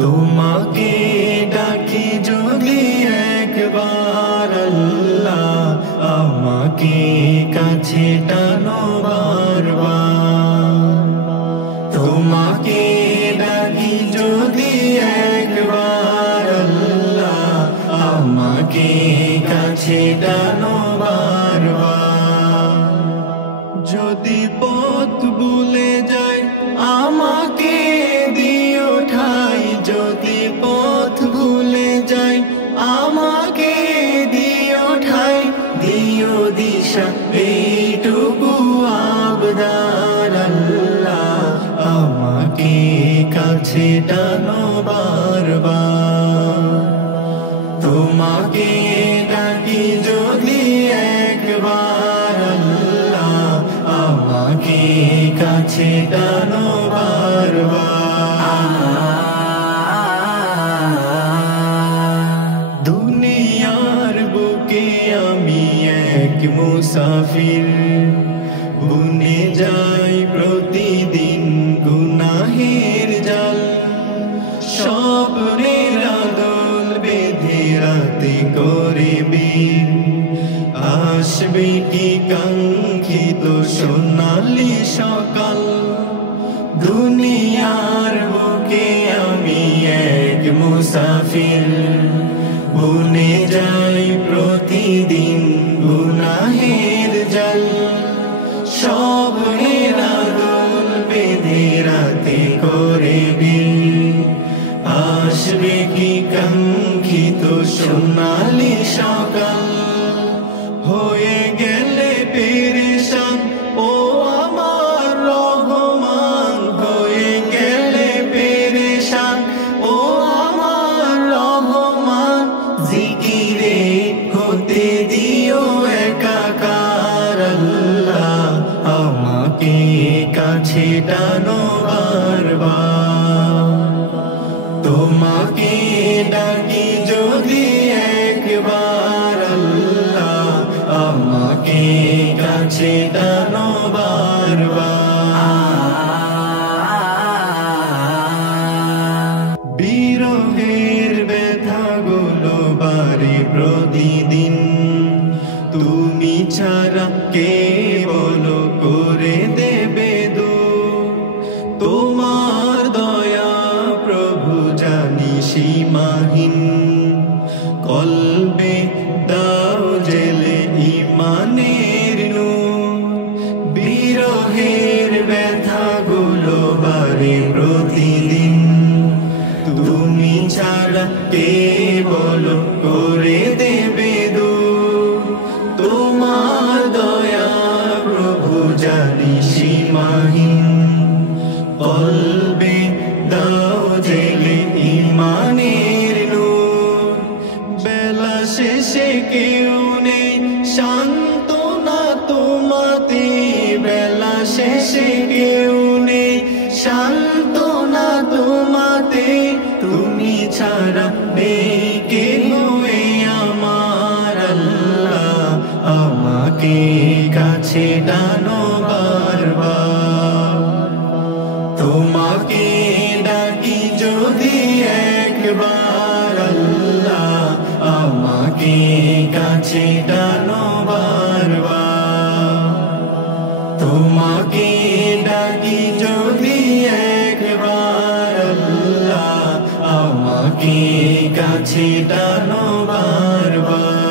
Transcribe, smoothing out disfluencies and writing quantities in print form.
তোমাকে ডাকি যদি একবার আল্লাহ, আমাকে কাছে টানো বারবার। তোমাকে ডাকি যদি একবার আল্লাহ, আমাকে কাছে টানো বারবার। যদি পথ ভুলে যাই আমাকে দিও ঠাই, যদি পথ ভুলে যাই আমাকে দিও ঠাই, দিও দিশা এইটুকু আবদার আল্লাহ, আমাকে কাছে টানো বারবার। তোমাকে ডাকি যদি একবার আল্লাহ, আমাকে কাছে টানো বারবার। দুনিয়ার বুকে আমি এক মুসাফির, বুনে যাই প্রতিদিন গুনাহের জাল। স্বপ্নের আদল বেঁধে রাতে করে বীর, আসবে কি কাঙ্ক্ষিত সোনালি সকাল। দুনিয়ার বুকে আমি এক মুসাফির, বুনে যাই প্রতিদিন গুনাহের জাল। স্বপ্নের আদল বেঁধে রাতে করে বীর, আসবে কি কাঙ্ক্ষিত সোনালি সকাল। হয়ে গেলে পেরেশান ও আমার রহমান, হয়ে গেলে পেরেশান ও আমার রহমান। জিকিরে হতে দিও একাকার আল্লাহ, আমাকে কাছে টানো বারবার। তোমাকে ডাকি যদি একবার আল্লাহ, আমাকে কাছে টানো বারবার। বিরহের ব্যথাগুলো বাড়ে প্রতিদিন, তুমি ছাড়া কে বলো করে দেবে দূর। তোমার দয়া প্রভু জানি সীমাহীন, কলবে দাও জেলে ইমানের নূর। বিরহের ব্যথাগুলো বাড়ে প্রতিদিন, তুমি ছাড়া কে বলো করে দেবে দূর। তোমার দয়া প্রভু জানি সীমাহীন, কলবে দাও জেলে ইমানের নূর। বেলা শেষে কেউ নেই সান্ত্বনা তোমাতে, বেলা শেষে কেউ নেই সান্ত্বনা তোমাতে। তুমি ছাড়া নেই কেহ আমার আল্লাহ, আমাকে কাছে টানো বারবার। তোমাকে ডাকি যদি একবার আল্লাহ, আমাকে কাছে টানো বারবার। তোমাকে ডাকি যদি একবার আল্লাহ, আমাকে কাছে টানো বারবার।